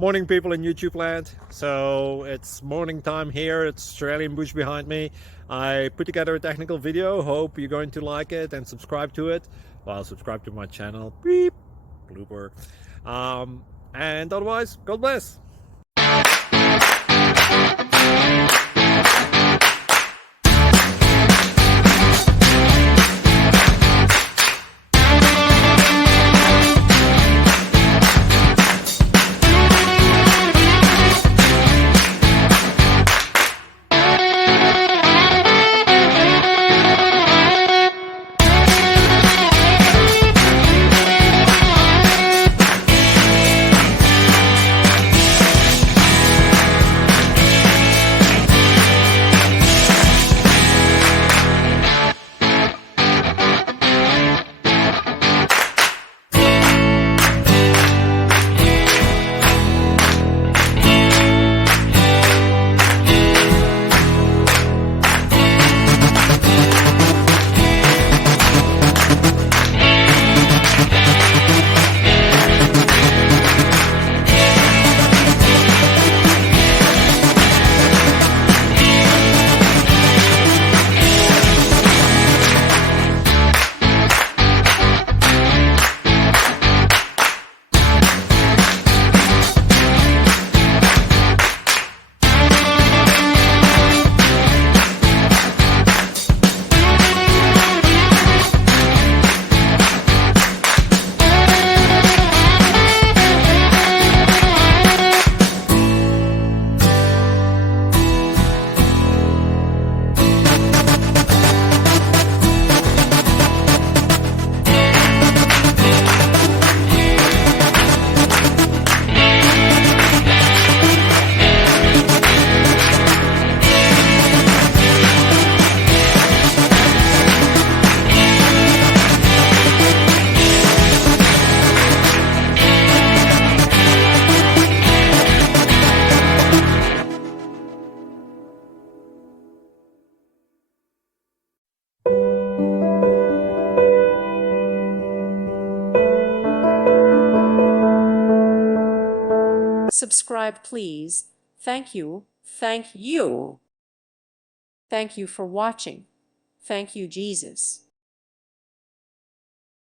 Morning, people in YouTube land. So it's morning time here. It's Australian bush behind me. I put together a technical video. Hope you're going to like it and subscribe to it. Well, subscribe to my channel. Beep. Blooper. And otherwise, God bless. Subscribe, please. Thank you. Thank you. Thank you for watching. Thank you, Jesus.